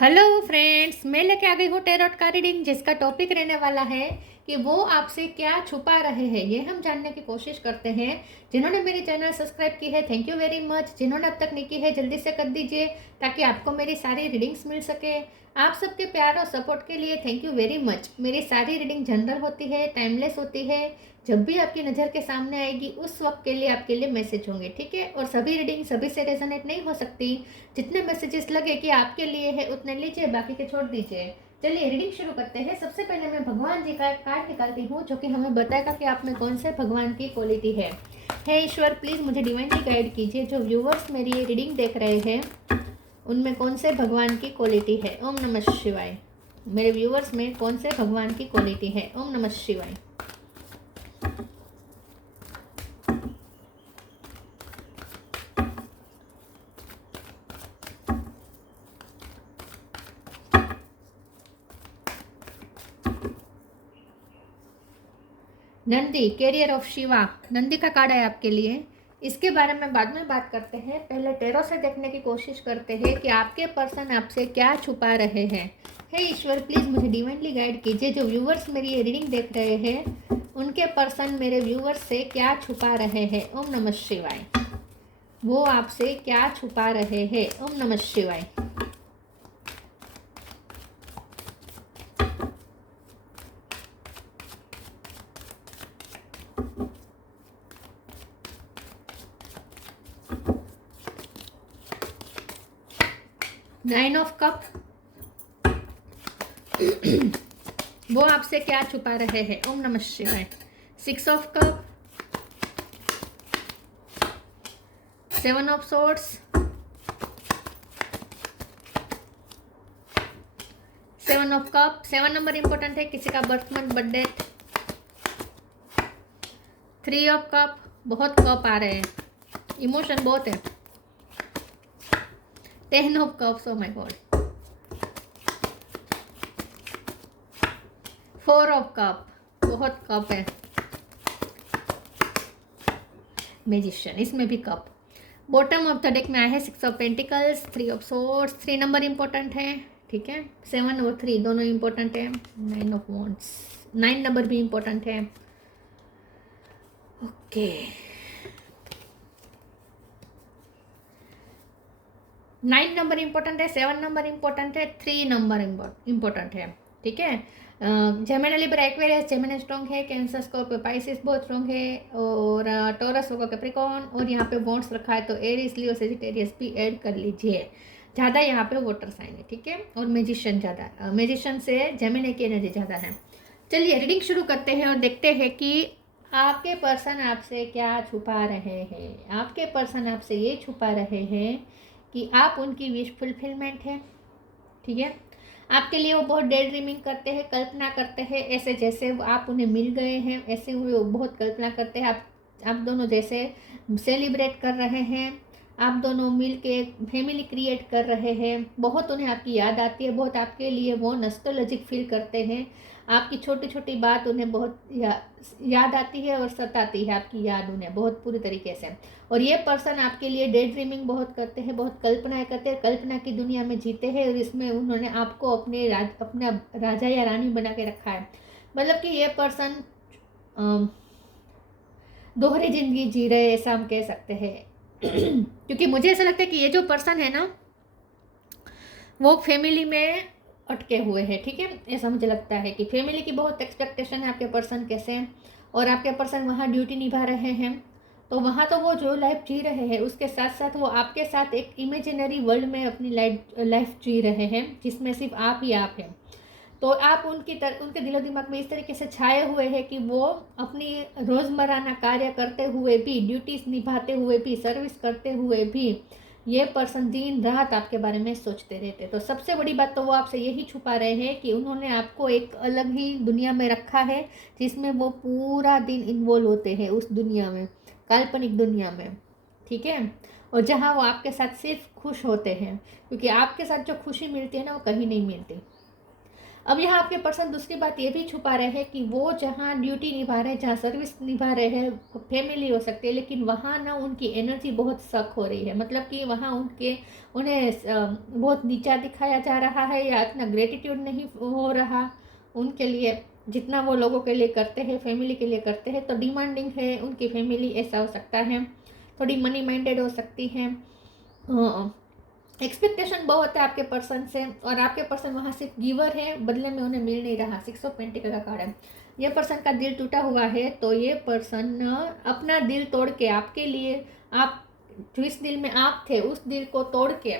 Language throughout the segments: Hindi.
हेलो फ्रेंड्स, मैं लेके आ गई हूँ टैरोट का रीडिंग, जिसका टॉपिक रहने वाला है कि वो आपसे क्या छुपा रहे हैं। ये हम जानने की कोशिश करते हैं। जिन्होंने मेरी चैनल सब्सक्राइब की है, थैंक यू वेरी मच। जिन्होंने अब तक नहीं की है, जल्दी से कर दीजिए ताकि आपको मेरी सारी रीडिंग्स मिल सके। आप सबके प्यार और सपोर्ट के लिए थैंक यू वेरी मच। मेरी सारी रीडिंग जनरल होती है, टाइमलेस होती है। जब भी आपकी नज़र के सामने आएगी उस वक्त के लिए आपके लिए मैसेज होंगे, ठीक है। और सभी रीडिंग सभी से रेजोनेट नहीं हो सकती। जितने मैसेजेस लगे कि आपके लिए है उतने लीजिए, बाकी के छोड़ दीजिए। चलिए रीडिंग शुरू करते हैं। सबसे पहले मैं भगवान जी का कार्ड निकालती हूँ, जो कि हमें बताएगा कि आप में कौन से भगवान की क्वालिटी है। हे ईश्वर, प्लीज़ मुझे डिवाइनली गाइड कीजिए। जो व्यूवर्स मेरी ये रीडिंग देख रहे हैं उनमें कौन से भगवान की क्वालिटी है। ओम नमः शिवाय। मेरे व्यूवर्स में कौन से भगवान की क्वालिटी है। ओम नमः शिवाय। नंदी, कैरियर ऑफ शिवा, नंदी का कार्ड है आपके लिए। इसके बारे में बाद में बात करते हैं। पहले टैरो से देखने की कोशिश करते हैं कि आपके पर्सन आपसे क्या छुपा रहे हैं। हे ईश्वर, प्लीज़ मुझे डिवाइनली गाइड कीजिए। जो व्यूवर्स मेरी ये रीडिंग देख रहे हैं उनके पर्सन मेरे व्यूवर्स से क्या छुपा रहे हैं। ओम नमः शिवाय। वो आपसे क्या छुपा रहे हैं। ओम नमः शिवाय। नाइन ऑफ कप, वो आपसे क्या छुपा रहे हैं। ओम नमः शिवाय। Six of cup, seven of swords, seven of cup. 7 number important है, किसी का birth month birthday. 3 of cup, बहुत कप आ रहे हैं, इमोशन बहुत है। 10 of cups, oh my God. 4 of cup, बहुत कप है। मैजिशियन, इसमें भी cup. Bottom of the deck में आया है 6 of pentacles, 3 of swords. 3 number important है, ठीक है। 7 और 3 दोनों इंपॉर्टेंट है। 9 ऑफ वॉन्ड्स, 9 नंबर भी इंपॉर्टेंट है। ओके, 9 नंबर इंपॉर्टेंट है, 7 नंबर इंपॉर्टेंट है, 3 नंबर इंपॉर्टेंट है, ठीक है। Gemini Libra Aquarius, Gemini strong है। कैंसर स्कॉर्पियो पाइसिस बहुत स्ट्रॉन्ग है। और टॉरस होगा कैप्रिकॉर्न। और यहाँ पे वॉन्ट्स रखा है तो एरीज, लियो, सेजिटेरियस भी ऐड कर लीजिए। ज़्यादा यहाँ पे वाटर साइन है, ठीक है। और मैजिशियन ज़्यादा, मैजिशियन से जेमिनी की एनर्जी ज़्यादा है। चलिए रीडिंग शुरू करते हैं और देखते हैं कि आपके पर्सन आपसे क्या छुपा रहे हैं। आपके पर्सन आपसे ये छुपा रहे हैं कि आप उनकी विश फुलफिलमेंट है, ठीक है। आपके लिए वो बहुत डे ड्रीमिंग करते हैं, कल्पना करते हैं, ऐसे जैसे आप उन्हें मिल गए हैं ऐसे वो बहुत कल्पना करते हैं। आप दोनों जैसे सेलिब्रेट कर रहे हैं, आप दोनों मिल के एक फैमिली क्रिएट कर रहे हैं। बहुत उन्हें आपकी याद आती है, बहुत आपके लिए वो नॉस्टैल्जिक फील करते हैं। आपकी छोटी छोटी बात उन्हें बहुत याद आती है और सताती है आपकी याद उन्हें बहुत पूरी तरीके से। और ये पर्सन आपके लिए डे ड्रीमिंग बहुत करते हैं, बहुत कल्पनाएं करते हैं, कल्पना की दुनिया में जीते हैं। और इसमें उन्होंने आपको अपना राजा या रानी बना के रखा है। मतलब कि ये पर्सन दोहरी जिंदगी जी रहे हैं, ऐसा हम कह सकते हैं। क्योंकि मुझे ऐसा लगता है कि ये जो पर्सन है ना वो फैमिली में अटके हुए हैं, ठीक है। ऐसा मुझे लगता है कि फैमिली की बहुत एक्सपेक्टेशन है आपके पर्सन कैसे, और आपके पर्सन वहाँ ड्यूटी निभा रहे हैं। तो वहाँ तो वो जो लाइफ जी रहे हैं उसके साथ साथ वो आपके साथ एक इमेजिनरी वर्ल्ड में अपनी लाइफ जी रहे हैं, जिसमें सिर्फ आप ही आप हैं। तो आप उनके दिलो दिमाग में इस तरीके से छाए हुए हैं कि वो अपनी रोज़मर्रा कार्य करते हुए भी, ड्यूटीज निभाते हुए भी, सर्विस करते हुए भी ये पर्सन दिन रात आपके बारे में सोचते रहते। तो सबसे बड़ी बात तो वो आपसे यही छुपा रहे हैं कि उन्होंने आपको एक अलग ही दुनिया में रखा है, जिसमें वो पूरा दिन इन्वॉल्व होते हैं उस दुनिया में, काल्पनिक दुनिया में, ठीक है। और जहाँ वो आपके साथ सिर्फ खुश होते हैं, क्योंकि आपके साथ जो खुशी मिलती है ना वो कहीं नहीं मिलती। अब यहाँ आपके पर्सन दूसरी बात ये भी छुपा रहे हैं कि वो जहाँ ड्यूटी निभा रहे हैं, जहाँ सर्विस निभा रहे हैं, फैमिली हो सकती है, लेकिन वहाँ ना उनकी एनर्जी बहुत सक हो रही है। मतलब कि वहाँ उन्हें बहुत नीचा दिखाया जा रहा है, या इतना ग्रेटिट्यूड नहीं हो रहा उनके लिए जितना वो लोगों के लिए करते हैं, फैमिली के लिए करते हैं। तो डिमांडिंग है उनकी फैमिली, ऐसा हो सकता है। थोड़ी मनी माइंडेड हो सकती है। एक्सपेक्टेशन बहुत है आपके पर्सन से, और आपके पर्सन वहाँ सिर्फ गिवर है, बदले में उन्हें मिल नहीं रहा। 6 ऑफ पेंटिकल का कार्ड है। ये पर्सन का दिल टूटा हुआ है, तो ये पर्सन अपना दिल तोड़ के आपके लिए, आप जिस दिल में आप थे उस दिल को तोड़ के,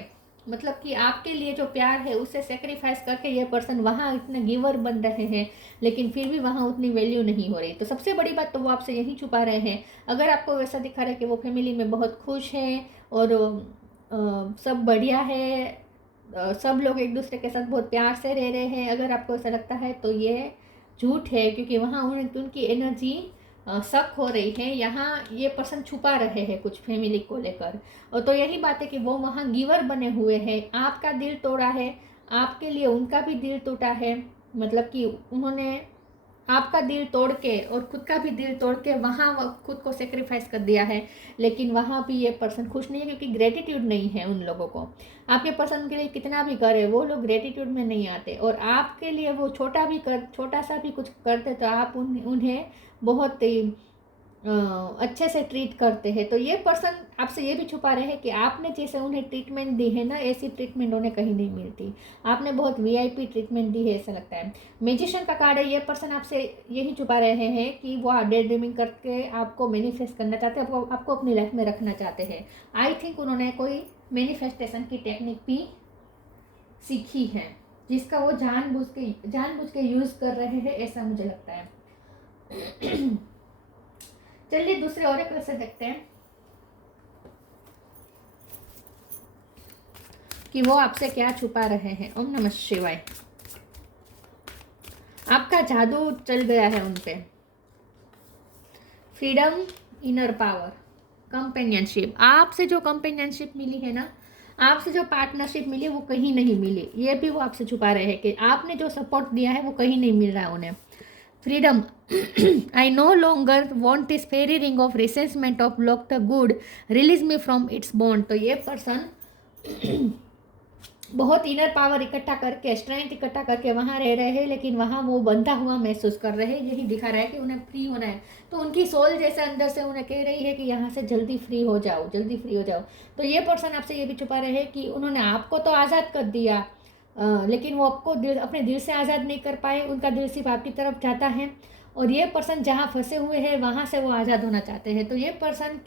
मतलब कि आपके लिए जो प्यार है उसे सेक्रीफाइस करके ये पर्सन वहाँ इतने गिवर बन रहे हैं, लेकिन फिर भी वहाँ उतनी वैल्यू नहीं हो रही। तो सबसे बड़ी बात तो वो आपसे यही छुपा रहे हैं। अगर आपको वैसा दिखा रहा है कि वो फैमिली में बहुत खुश हैं और सब बढ़िया है, सब लोग एक दूसरे के साथ बहुत प्यार से रह रहे हैं, अगर आपको ऐसा लगता है तो ये झूठ है, क्योंकि वहाँ उनकी एनर्जी शक हो रही है। यहाँ ये पर्सन छुपा रहे हैं कुछ फैमिली को लेकर। और तो यही बात है कि वो वहाँ गिवर बने हुए हैं, आपका दिल तोड़ा है, आपके लिए उनका भी दिल टूटा है। मतलब कि उन्होंने आपका दिल तोड़ के और खुद का भी दिल तोड़ के वहाँ खुद को सेक्रीफाइस कर दिया है, लेकिन वहाँ भी ये पर्सन खुश नहीं है, क्योंकि ग्रेटिट्यूड नहीं है उन लोगों को। आपके पर्सन के लिए कितना भी करे, वो लोग ग्रेटिट्यूड में नहीं आते, और आपके लिए वो छोटा सा भी कुछ करते तो आप उन्हें बहुत अच्छे से ट्रीट करते हैं। तो ये पर्सन आपसे ये भी छुपा रहे हैं कि आपने जैसे उन्हें ट्रीटमेंट दी है ना, ऐसी ट्रीटमेंट उन्हें कहीं नहीं मिलती। आपने बहुत वीआईपी ट्रीटमेंट दी है, ऐसा लगता है। मैजिशियन का कार्ड है। ये पर्सन आपसे यही छुपा रहे हैं कि वो डे ड्रीमिंग करके आपको मैनिफेस्ट करना चाहते हैं, आपको अपनी लाइफ में रखना चाहते हैं। आई थिंक उन्होंने कोई मैनिफेस्टेशन की टेक्निक भी सीखी है, जिसका वो जानबूझ के यूज़ कर रहे हैं, ऐसा मुझे लगता है। चलिए दूसरे ऑरेकल से देखते हैं कि वो आपसे क्या छुपा रहे हैं। ओम नमः शिवाय। आपका जादू चल गया है उन पे। Freedom, inner power, companionship. आपसे जो कंपेनियनशिप मिली है ना, आपसे जो पार्टनरशिप मिली वो कहीं नहीं मिली, ये भी वो आपसे छुपा रहे हैं कि आपने जो सपोर्ट दिया है वो कहीं नहीं मिल रहा है उन्हें। Freedom, I no longer want this fairy ring of resentment of block the good, release me from its bond. तो ये पर्सन बहुत इनर पावर इकट्ठा करके, स्ट्रेंथ इकट्ठा करके वहाँ रह रहे हैं, लेकिन वहाँ वो बंधा हुआ महसूस कर रहे हैं। यही दिखा रहा है कि उन्हें फ्री होना है। तो उनकी सोल जैसे अंदर से उन्हें कह रही है कि यहाँ से जल्दी फ्री हो जाओ, जल्दी फ्री हो जाओ। तो ये पर्सन आपसे ये भी छुपा रहे हैं कि उन्होंने आपको तो आज़ाद कर दिया, लेकिन वो आपको अपने दिल से आज़ाद नहीं कर पाए। उनका दिल सिर्फ आपकी तरफ जाता है, और ये पर्सन जहाँ फंसे हुए हैं वहाँ से वो आज़ाद होना चाहते हैं। तो ये पर्सन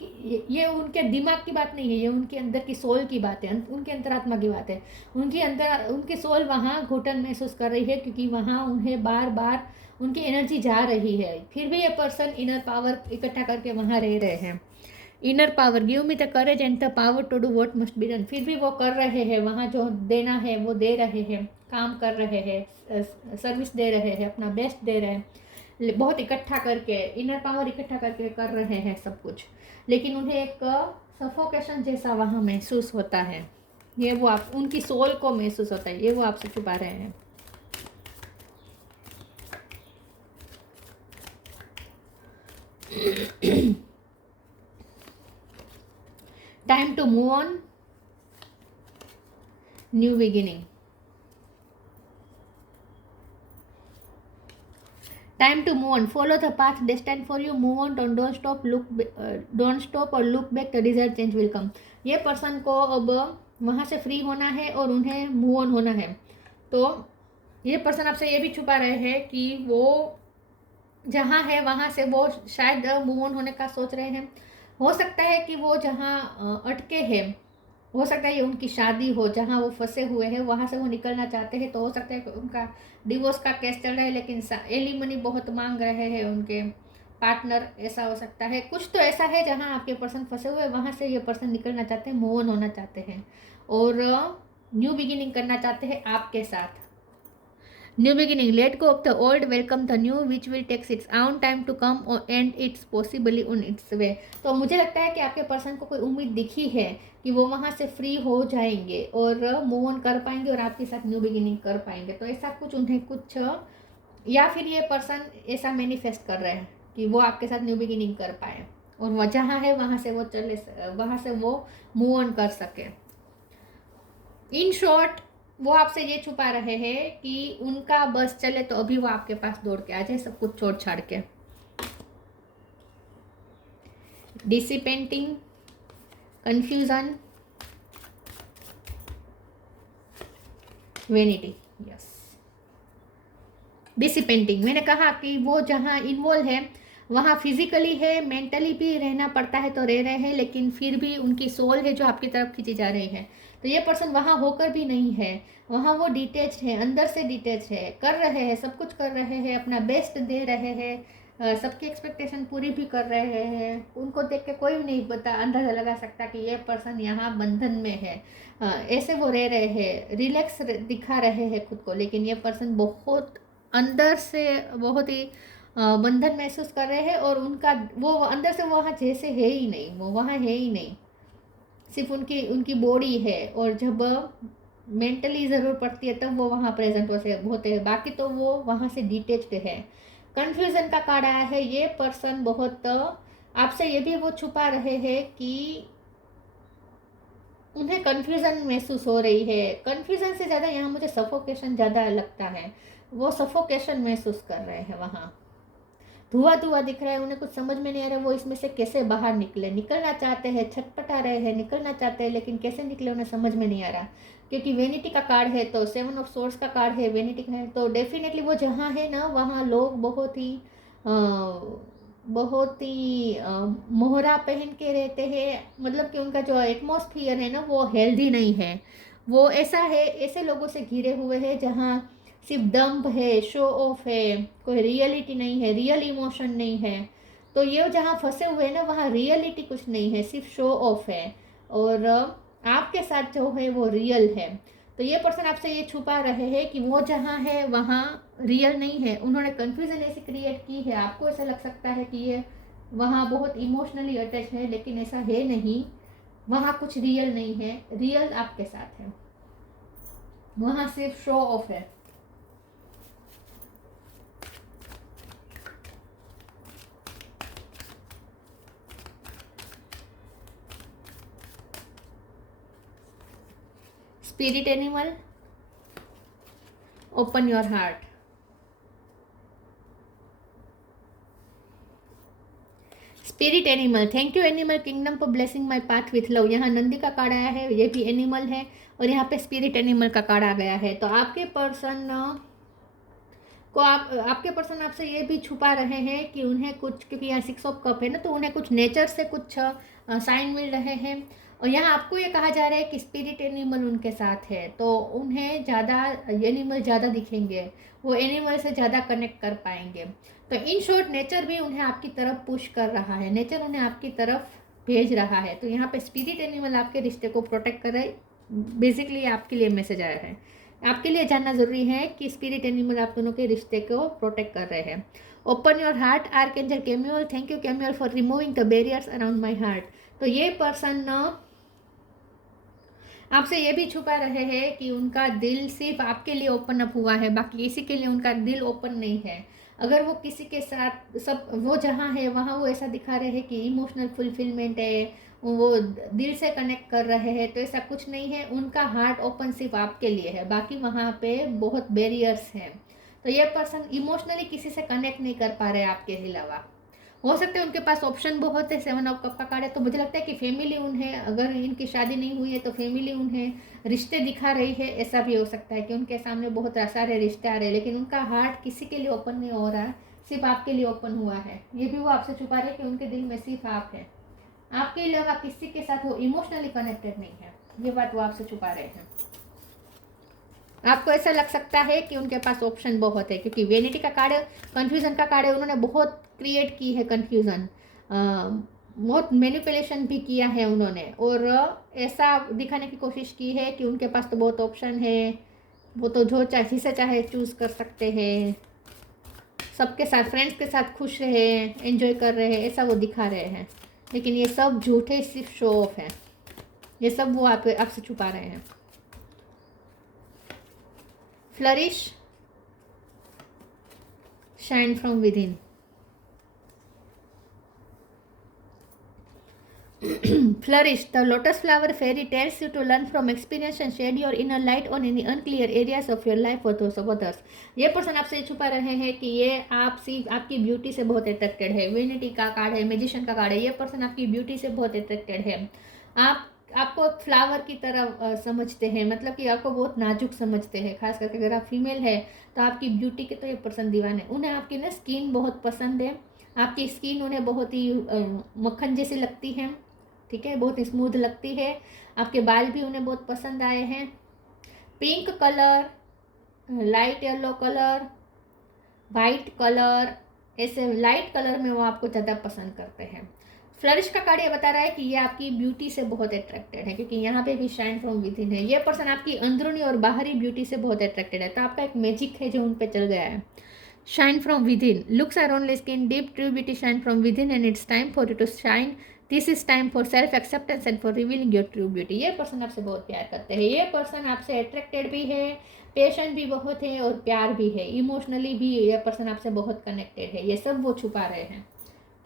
ये उनके दिमाग की बात नहीं है, ये उनके अंदर की सोल की बात है, उनके अंतरात्मा की बात है। उनकी सोल वहाँ घुटन महसूस कर रही है, क्योंकि वहाँ उन्हें बार बार उनकी एनर्जी जा रही है। फिर भी ये पर्सन इनर पावर इकट्ठा करके वहाँ रह रहे हैं। Inner power, give me the courage and the power to do what must be done. फिर भी वो कर रहे हैं, वहाँ जो देना है वो दे रहे हैं, काम कर रहे हैं, सर्विस दे रहे हैं, अपना बेस्ट दे रहे हैं, बहुत इकट्ठा करके, इनर पावर इकट्ठा करके कर रहे हैं सब कुछ। लेकिन उन्हें एक सफोकेशन जैसा वहाँ महसूस होता है। ये वो आप उनकी सोल को महसूस होता है, ये वो आपसे छुपा रहे हैं। Time to move on, new beginning. Time to move on. Follow the path destined for you. Move on. Don't stop. Don't stop or look back. The desired change will come. ये पर्सन को अब वहाँ से फ्री होना है और उन्हें मूव ऑन होना है। तो ये पर्सन आपसे ये भी छुपा रहे हैं कि वो जहाँ है वहाँ से वो शायद मूव ऑन होने का सोच रहे हैं। हो सकता है कि वो जहाँ अटके हैं, हो सकता है ये उनकी शादी हो, जहाँ वो फंसे हुए हैं वहाँ से वो निकलना चाहते हैं। तो हो सकता है कि उनका डिवोर्स का केस चल रहा है, लेकिन एलिमनी बहुत मांग रहे हैं उनके पार्टनर, ऐसा हो सकता है। कुछ तो ऐसा है जहाँ आपके पर्सन फंसे हुए, वहाँ से ये पर्सन निकलना चाहते हैं, मूव ऑन होना चाहते हैं और न्यू बिगिनिंग करना चाहते हैं आपके साथ। New beginning, let go of the old, welcome the new which will takes its own time to come and its possibly on its way. तो मुझे लगता है कि आपके पर्सन को कोई उम्मीद दिखी है कि वो वहाँ से फ्री हो जाएंगे और मूव ऑन कर पाएंगे और आपके साथ न्यू बिगिनिंग कर पाएंगे। तो ऐसा कुछ उन्हें कुछ, या फिर ये पर्सन ऐसा मैनिफेस्ट कर रहे हैं कि वो आपके साथ न्यू बिगिनिंग कर पाए और वो जहाँ है वहाँ से वो चले, वहाँ से वो मूव ऑन कर सके। इन शॉर्ट वो आपसे ये छुपा रहे हैं कि उनका बस चले तो अभी वो आपके पास दौड़ के आ जाए, सब कुछ छोड़ छाड़ के। डिसिपेंटिंग, कंफ्यूजन, वेनिटी। यस, डिसिपेंटिंग, मैंने कहा कि वो जहाँ इन्वॉल्व है वहाँ फिजिकली है, मेंटली भी रहना पड़ता है तो रह रहे हैं, लेकिन फिर भी उनकी सोल है जो आपकी तरफ खींची जा रही है। तो ये पर्सन वहाँ होकर भी नहीं है, वहाँ वो डिटेच है, अंदर से डिटेच है, कर रहे हैं, सब कुछ कर रहे हैं, अपना बेस्ट दे रहे हैं, सबकी एक्सपेक्टेशन पूरी भी कर रहे हैं। उनको देख के कोई भी नहीं पता, अंदाजा लगा सकता कि ये पर्सन यहाँ बंधन में है। ऐसे वो रह रहे हैं, रिलैक्स दिखा रहे हैं खुद को, लेकिन ये पर्सन बहुत अंदर से बहुत ही बंधन महसूस कर रहे हैं और उनका वो अंदर से वो वहाँ जैसे है ही नहीं, वो वहाँ है ही नहीं, सिर्फ उनकी उनकी बॉडी है और जब मेंटली ज़रूरत पड़ती है तब वो वहाँ प्रेजेंट होते हैं, बाकी तो वो वहाँ से डिटेच्ड है। कन्फ्यूज़न का कार्ड आया है, ये पर्सन बहुत आपसे ये भी वो छुपा रहे हैं कि उन्हें कन्फ्यूज़न महसूस हो रही है। कन्फ्यूज़न से ज़्यादा यहाँ मुझे सफोकेशन ज़्यादा लगता है, वो सफोकेशन महसूस कर रहे हैं, वहाँ धुआं धुआं दिख रहा है, उन्हें कुछ समझ में नहीं आ रहा वो इसमें से कैसे बाहर निकले। निकलना चाहते हैं, छटपटा रहे हैं, निकलना चाहते हैं, लेकिन कैसे निकले उन्हें समझ में नहीं आ रहा, क्योंकि वेनिटी का कार्ड है तो 7 ऑफ सोर्ड्स का कार्ड है, वेनिटी का है, तो डेफिनेटली वो जहाँ है ना वहाँ लोग बहुत ही मोहरा पहन के रहते हैं, मतलब कि उनका जो एटमॉस्फियर है ना वो हेल्दी नहीं है। वो ऐसा है, ऐसे लोगों से घिरे हुए हैं जहाँ सिर्फ दम्भ है, शो ऑफ है, कोई रियलिटी नहीं है, रियल इमोशन नहीं है। तो ये जहाँ फंसे हुए हैं ना वहाँ रियलिटी कुछ नहीं है, सिर्फ शो ऑफ है और आपके साथ जो है वो रियल है। तो ये पर्सन आपसे ये छुपा रहे हैं कि वो जहाँ है वहाँ रियल नहीं है। उन्होंने कन्फ्यूजन ऐसी क्रिएट की है, आपको ऐसा लग सकता है कि ये वहाँ बहुत इमोशनली अटैच है, लेकिन ऐसा है नहीं, वहाँ कुछ रियल नहीं है, रियल आपके साथ है, वहाँ सिर्फ शो ऑफ है। Spirit animal, open your heart. Spirit animal, thank you animal kingdom for blessing my path with love. यहाँ नंदी का कार्ड आया है, ये भी एनिमल है और यहाँ पे स्पिरिट एनिमल का कार्ड आ गया है। तो आपके पर्सन को आपके पर्सन आपसे ये भी छुपा रहे हैं कि उन्हें कुछ, क्योंकि यहाँ 6 ऑफ कप है ना, तो उन्हें कुछ नेचर से कुछ साइन मिल रहे हैं और यहाँ आपको ये कहा जा रहा है कि स्पिरिट एनिमल उनके साथ है, तो उन्हें ज़्यादा एनिमल ज़्यादा दिखेंगे, वो एनिमल से ज़्यादा कनेक्ट कर पाएंगे। तो इन शॉर्ट नेचर भी उन्हें आपकी तरफ पुश कर रहा है, नेचर उन्हें आपकी तरफ भेज रहा है। तो यहाँ पे स्पिरिट एनिमल आपके रिश्ते को प्रोटेक्ट कर रहा है, बेसिकली आपके लिए मैसेज आया है। आपके लिए जानना ज़रूरी है कि स्पिरिट एनिमल आप दोनों के रिश्ते को प्रोटेक्ट कर रहे हैं। Open your heart, archangel Camuel, thank you Camuel for removing the barriers around my heart. तो ये पर्सन आपसे ये भी छुपा रहे हैं कि उनका दिल सिर्फ आपके लिए ओपन अप हुआ है, बाकी किसी के लिए उनका दिल ओपन नहीं है। अगर वो किसी के साथ सब वो जहाँ है वहाँ वो ऐसा दिखा रहे हैं कि इमोशनल फुलफिलमेंट है, वो दिल से कनेक्ट कर रहे हैं, तो ऐसा कुछ नहीं है। उनका हार्ट ओपन सिर्फ आपके लिए है, बाकी वहाँ पे बहुत बैरियर्स हैं। तो ये पर्सन इमोशनली किसी से कनेक्ट नहीं कर पा रहे आपके अलावा। हो सकता है उनके पास ऑप्शन बहुत है, 7 ऑफ कप का कार्ड है, तो मुझे लगता है कि फैमिली उन्हें, अगर इनकी शादी नहीं हुई है तो फैमिली उन्हें रिश्ते दिखा रही है। ऐसा भी हो सकता है कि उनके सामने बहुत सारे रिश्ते आ रहे हैं, लेकिन उनका हार्ट किसी के लिए ओपन नहीं हो रहा, सिर्फ आपके लिए ओपन हुआ है। ये भी वो आपसे छुपा रहे हैं कि उनके दिल में सिर्फ आप है, आपके अलावा किसी के साथ वो इमोशनली कनेक्टेड नहीं है, ये बात वो आपसे छुपा रहे हैं। आपको ऐसा लग सकता है कि उनके पास ऑप्शन बहुत है, क्योंकि वेनिटी का कार्ड है, कन्फ्यूज़न का कार्ड है, उन्होंने बहुत क्रिएट की है कन्फ्यूज़न, बहुत मैनिपुलेशन भी किया है उन्होंने, और ऐसा दिखाने की कोशिश की है कि उनके पास तो बहुत ऑप्शन है, वो तो जो चाहे जिसे चाहे चूज़ कर सकते हैं, सबके साथ फ्रेंड्स के साथ खुश रहे, एंजॉय कर रहे हैं, ऐसा वो दिखा रहे हैं। लेकिन ये सब झूठे सिर्फ शो ऑफ है, ये सब वो आपसे छुपा रहे हैं। Flourish, shine from with in. Flourish. The lotus flower fairy tells you to learn from experience and shed your inner light on any unclear areas of your life or those of others. ये पर्सन आपसे छुपा रहे हैं कि ये आपकी ब्यूटी से बहुत अट्रैक्टेड है। विनिटी का कार्ड है, मैजिशियन का कार्ड है। ये पर्सन आपकी ब्यूटी से बहुत अट्रैक्टेड है। आपको फ्लावर की तरह समझते हैं, मतलब कि आपको बहुत नाजुक समझते हैं। खास करके अगर आप फीमेल है तो आपकी ब्यूटी के तो ये पर्सन दीवाने हैं। उन्हें आपकी ना स्किन बहुत पसंद है। आपकी स्किन उन्हें बहुत ही मक्खन जैसी लगती है, ठीक है, बहुत स्मूथ लगती है। आपके बाल भी उन्हें बहुत पसंद आए हैं। Pink colour, light yellow colour, white colour, ऐसे लाइट कलर में वो आपको ज़्यादा पसंद करते हैं। फ्लरिश का कार्ड ये बता रहा है कि ये आपकी ब्यूटी से बहुत अट्रैक्टेड है, क्योंकि यहाँ पे भी शाइन फ्रॉम विद इन है। ये पर्सन आपकी अंदरूनी और बाहरी ब्यूटी से बहुत अट्रैक्टेड है। तो आपका एक मैजिक है जो उन पे चल गया है। Shine from within, looks are only skin deep, true beauty shine from within and it's time for you to shine. This is time for self acceptance and for revealing your true beauty. ये पर्सन आपसे बहुत प्यार करते हैं। ये पर्सन आपसे अट्रैक्टेड भी है, पेशेंट भी बहुत है और प्यार भी है। इमोशनली भी ये पर्सन आपसे बहुत कनेक्टेड है। ये सब वो छुपा रहे हैं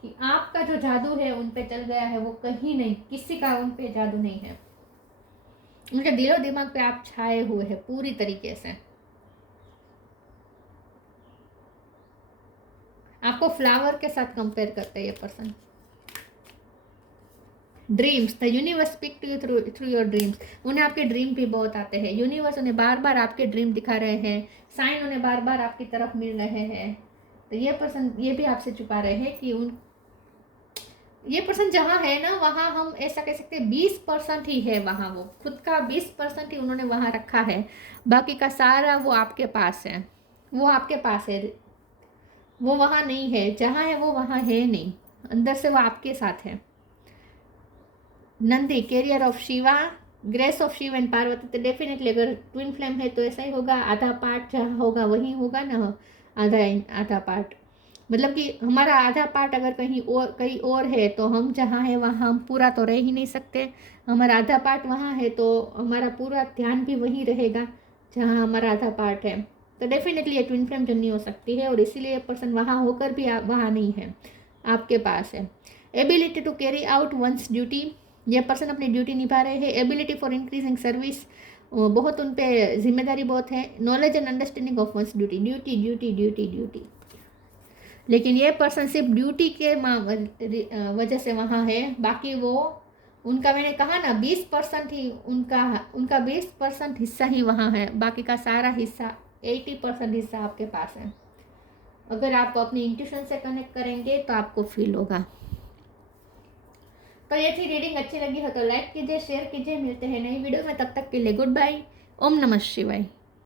कि आपका जो जादू है उन पे चल गया है, वो कहीं नहीं, किसी का उन पे जादू नहीं है। उनके दिलो दिमाग पे आप छाए हुए हैं पूरी तरीके से। आपको फ्लावर के साथ कंपेयर करते हैं ये person. Dreams, the universe speak to you through your dreams. उन्हें आपके ड्रीम भी बहुत आते हैं। यूनिवर्स उन्हें बार बार आपके ड्रीम दिखा रहे हैं। साइन उन्हें बार बार आपकी तरफ मिल रहे हैं। तो ये पर्सन ये भी आपसे छुपा रहे हैं कि ये पर्सन जहाँ है ना, वहाँ हम ऐसा कह सकते हैं 20% ही है वहाँ। वो खुद का 20% ही उन्होंने वहाँ रखा है, बाकी का सारा वो आपके पास है। वो आपके पास है, वो वहाँ नहीं है। जहाँ है वो वहाँ है नहीं, अंदर से वो आपके साथ है। Nandi, carrier of Shiva, grace of Shiv and Parvati. तो डेफिनेटली अगर ट्विन फ्लेम है तो ऐसा ही होगा। आधा पार्ट जहाँ होगा वहीं होगा ना, आधा पार्ट, मतलब कि हमारा आधा पार्ट अगर कहीं और है तो हम जहाँ है वहाँ हम पूरा तो रह ही नहीं सकते। हमारा आधा पार्ट वहाँ है तो हमारा पूरा ध्यान भी वहीं रहेगा जहाँ हमारा आधा पार्ट है। तो डेफिनेटली ये ट्विन फ्लेम जर्नी हो सकती है, और इसीलिए पर्सन वहाँ होकर भी वहाँ नहीं है, आपके पास है। Ability to carry out one's duty, ये पर्सन अपनी ड्यूटी निभा रहे हैं। एबिलिटी फॉर इंक्रीजिंग सर्विस, बहुत उन पे जिम्मेदारी बहुत है। Knowledge and understanding of once duty, duty duty duty duty. लेकिन ये पर्सन सिर्फ ड्यूटी के वजह से वहाँ है, बाकी वो उनका, मैंने कहा ना 20% ही उनका 20% हिस्सा ही वहाँ है, बाकी का सारा हिस्सा 80% हिस्सा आपके पास है। अगर आप अपनी इंट्यूशन से कनेक्ट करेंगे तो आपको फील होगा। तो ये थी रीडिंग। अच्छी लगी हो तो लाइक कीजिए, शेयर कीजिए। मिलते हैं नई वीडियो में, तब तक के लिए गुड बाय। ओम नमः शिवाय।